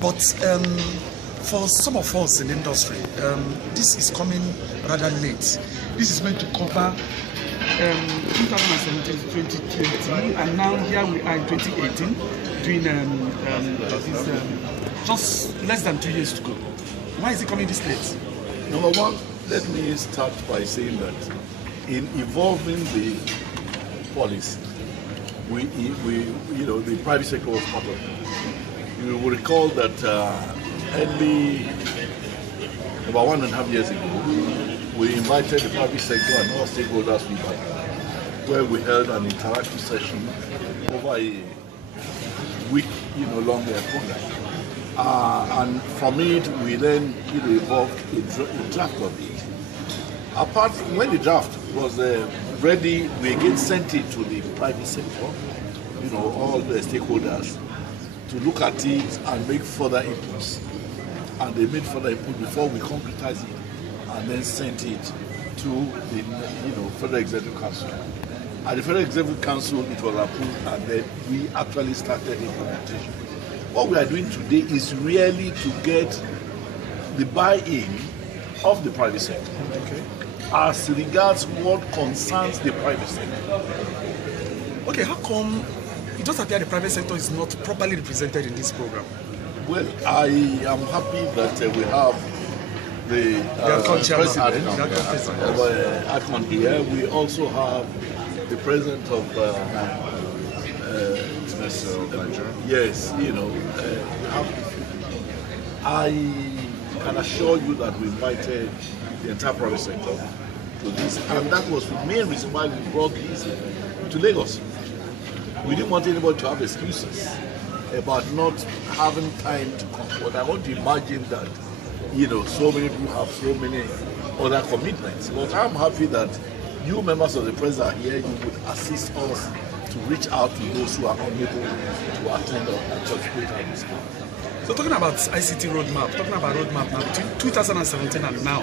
But for some of us in the industry, this is coming rather late. This is meant to cover 2017 to 2020, and now here we are in 2018, doing just less than 2 years to go. Why is it coming this late? Number one, let me start by saying that in evolving the policy, we the private sector was part of it. You will recall that early, about 1.5 years ago, we invited the private sector and all stakeholders feedback, where we held an interactive session over a week, long program. And from it, we then evolved a draft of it. Apart from when the draft was ready, we again sent it to the private sector, all the stakeholders, to look at it and make further inputs. And they made further input before we concretized it, and then sent it to the Federal Executive Council. At the Federal Executive Council, it was approved, and then we actually started implementation. What we are doing today is really to get the buy-in of the private sector, as regards what concerns the private sector. Okay, how come it just appears the private sector is not properly represented in this program? Well, I am happy that we have the president of Atman here. We also have the president of yes, I can assure you that we invited the entire private sector to this, and that was the main reason why we brought this to Lagos. We didn't want anybody to have excuses about not having time to come. But I want to imagine that, so many people have so many other commitments. But I'm happy that you members of the press are here. You would assist us to reach out to those who are unable to attend or participate at this time. So talking about ICT Roadmap, now, between 2017 and now,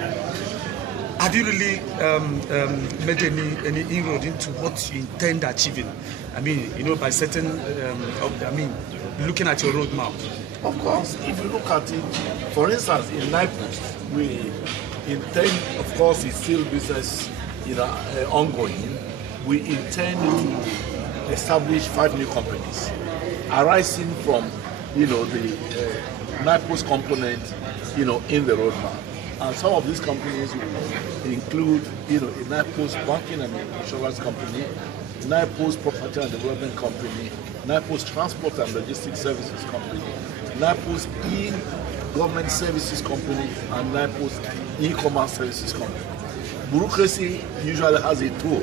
have you really made any inroad into what you intend achieving? I mean, by certain, looking at your roadmap. Of course, if you look at it, for instance, in NIPOS, we intend, of course, it's still business ongoing. We intend to establish 5 new companies arising from, the NIPOS component, in the roadmap. And some of these companies will include, a NIPOS banking and insurance company, NIPOS property and development company, NIPOS transport and logistics services company, NIPOS e-government services company, and NIPOS e-commerce services company. Bureaucracy usually has a tool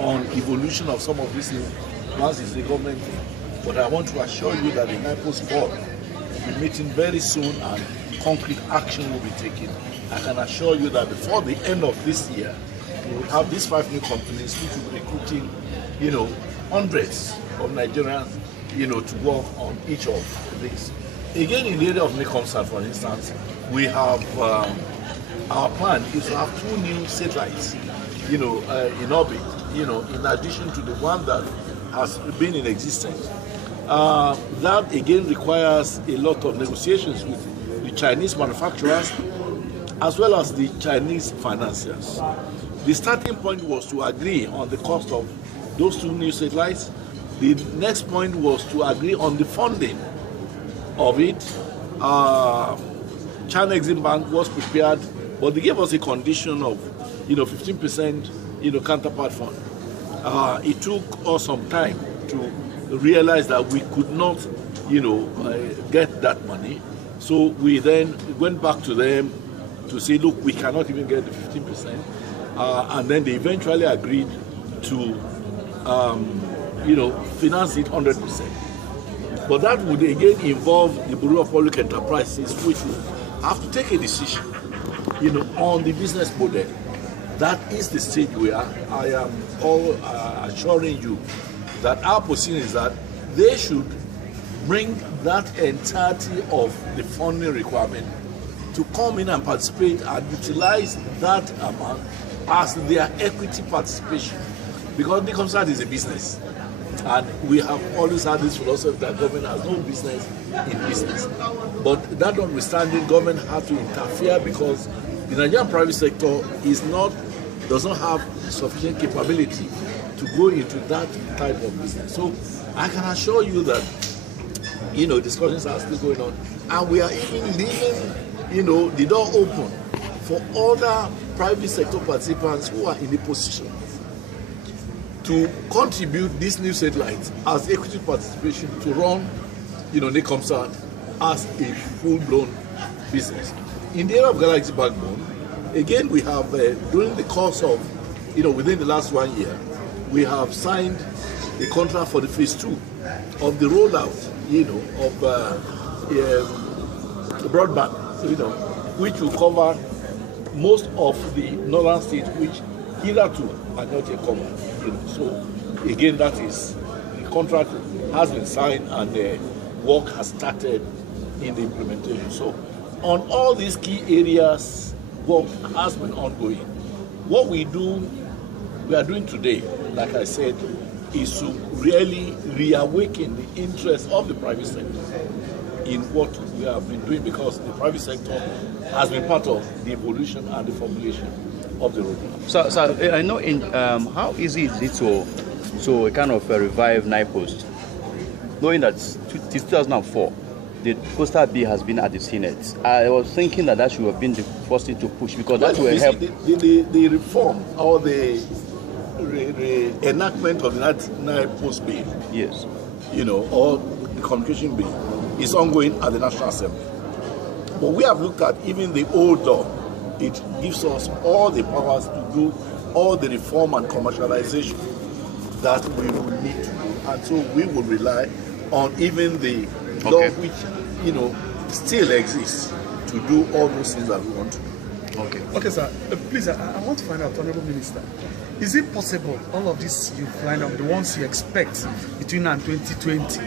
on evolution of some of these things once it's the government thing. But I want to assure you that the NIPOS board will be meeting very soon and concrete action will be taken. I can assure you that before the end of this year, we will have these 5 new companies which will be recruiting, hundreds of Nigerians, to work on each of these. Again, in the area of NICOMSAT, for instance, we have our plan is to have 2 new satellites, in orbit, in addition to the one that has been in existence. That again requires a lot of negotiations with the Chinese manufacturers as well as the Chinese financiers. The starting point was to agree on the cost of those 2 new satellites. The next point was to agree on the funding of it. China Exim Bank was prepared, but they gave us a condition of 15% counterpart fund. It took us some time to realize that we could not get that money. So we then went back to them to say, look, we cannot even get the 15%. And then they eventually agreed to finance it 100%. But that would again involve the Bureau of Public Enterprises, which will have to take a decision, on the business model. That is the stage we are. I am all assuring you that our position is that they should bring that entirety of the funding requirement to come in and participate and utilize that amount as their equity participation. Because NICOMSAT is a business. And we have always had this philosophy that government has no business in business. But that notwithstanding, government had to interfere because the Nigerian private sector does not have sufficient capability to go into that type of business. So I can assure you that, discussions are still going on, and we are even leaving, the door open for other private sector participants who are in a position to contribute these new satellites as equity participation to run, NECOMSAT as a full-blown business. In the area of Galaxy Backbone, again, we have, during the course of, within the last 1 year, we have signed a contract for the phase 2 of the rollout, of broadband, which will cover most of the northern states, which hitherto are not yet covered. So again, that is, the contract has been signed and the work has started in the implementation. So on all these key areas, work has been ongoing. What we are doing today, like I said, is to really reawaken the interest of the private sector in what we have been doing, because the private sector has been part of the evolution and the formulation of the roadmap. So I know how easy is it to kind of revive NIPOST, knowing that since 2004 the postal bill has been at the Senate. I was thinking that should have been the first thing to push, because that will help. The reform or the enactment of the NIPOST bill, yes, or the communication bill, is ongoing at the National Assembly. But we have looked at even the old law. It gives us all the powers to do all the reform and commercialization that we will need to do. And so we will rely on even the law which, still exists to do all those things that we want to do. Okay, sir. Please, I want to find out, Honorable Minister, is it possible all of this you've lined up, the ones you expect between now and 2020,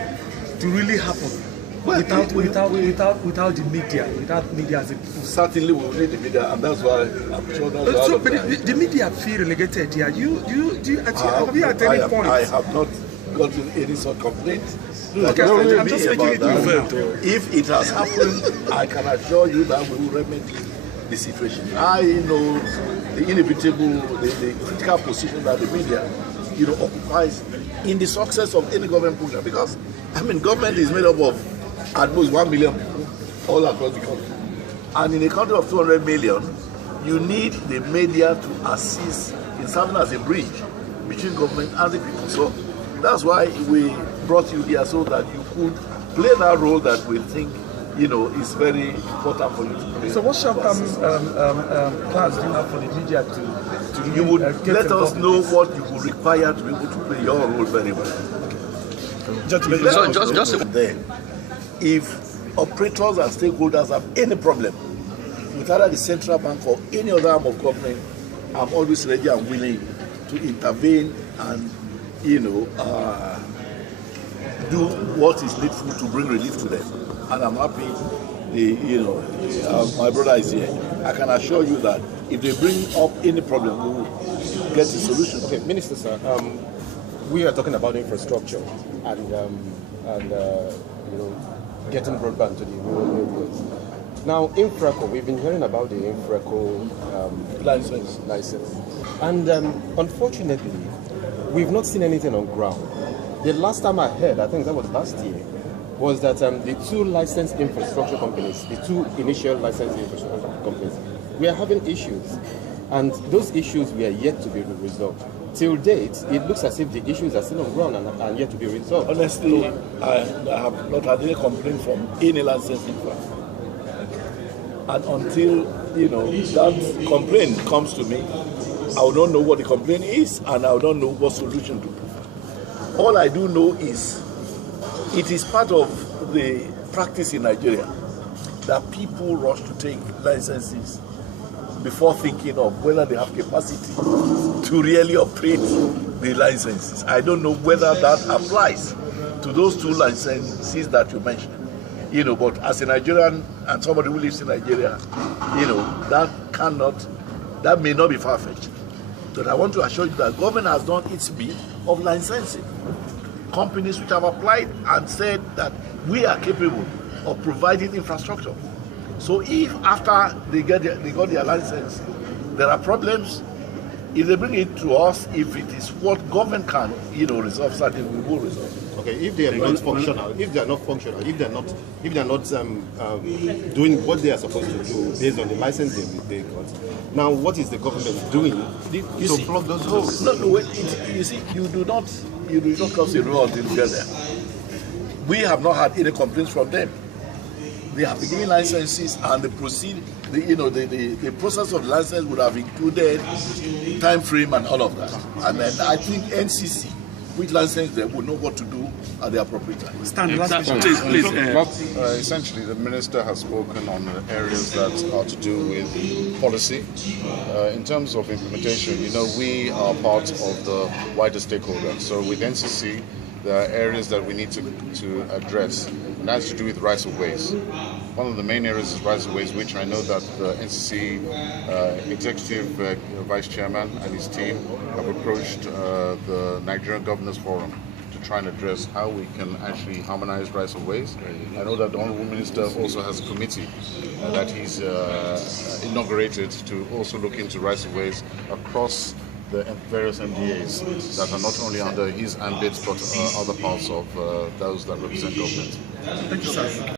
to really happen? Well, without the media, without media as a tool? Certainly we will need the media, and that's why I'm sure that's why. But the media feel relegated here. Have you at any point? I have not gotten any sort of complaint. Okay, I'm just making it clear. If it has happened, I can assure you that we will remedy the situation. I know the inevitable, the critical position that the media, occupies in the success of any government program, because government is made up of at most 1 million people all across the country. And in a country of 200 million, you need the media to assist in serving as a bridge between government and the people. So that's why we brought you here, so that you could play that role that we think, is very important for you to play. So what short-term plans do you have for the media to you would let us know what you would require to be able to play your role very well. Just then, if operators and stakeholders have any problem with either the central bank or any other arm of government, I'm always ready and willing to intervene and, do what is needful to bring relief to them. And I'm happy, my brother is here. I can assure you that if they bring up any problem, we will get a solution. Okay, Minister, sir, we are talking about infrastructure and getting broadband to the rural areas. Now, Infraco, we've been hearing about the Infraco license. And unfortunately, we've not seen anything on ground. The last time I heard, I think that was last year, was that the two licensed infrastructure companies, the two initial licensed infrastructure companies, we are having issues. And those issues were yet to be resolved. Till date, it looks as if the issues are still on ground and yet to be resolved. Honestly, I have not had any complaint from any licensed infra. And until that complaint comes to me, I will not know what the complaint is, and I will not know what solution to provide. All I do know is it is part of the practice in Nigeria that people rush to take licenses before thinking of whether they have capacity to really operate the licenses. I don't know whether that applies to those two licenses that you mentioned. But as a Nigerian and somebody who lives in Nigeria, that may not be far-fetched. But I want to assure you that government has done its bit of licensing. companies which have applied and said that we are capable of providing infrastructure. So if after they got their license, there are problems, if they bring it to us, if it is what government can, resolve, certainly we will resolve. Okay, if they are not functional, if they are not doing what they are supposed to do based on the license they got, now what is the government doing to plug those holes? No, you see, you do not cross the road until you get there. We have not had any complaints from them. They have been giving licenses, and the process of license would have included time frame and all of that. And then I think NCC, which license them, will know what to do at the appropriate time. Stand, last question, please. Essentially, the minister has spoken on the areas that are to do with policy. In terms of implementation, we are part of the wider stakeholders. So with NCC, there are areas that we need to address, and that has to do with rights-of-ways. One of the main areas is rights-of-ways, which I know that the NCC Executive Vice Chairman and his team have approached the Nigerian Governors Forum to try and address how we can actually harmonize rights-of-ways. I know that the Honourable Minister also has a committee that he's inaugurated to also look into rights-of-ways across the various MDAs that are not only under his ambit but other parts of those that represent government. Thank you, sir.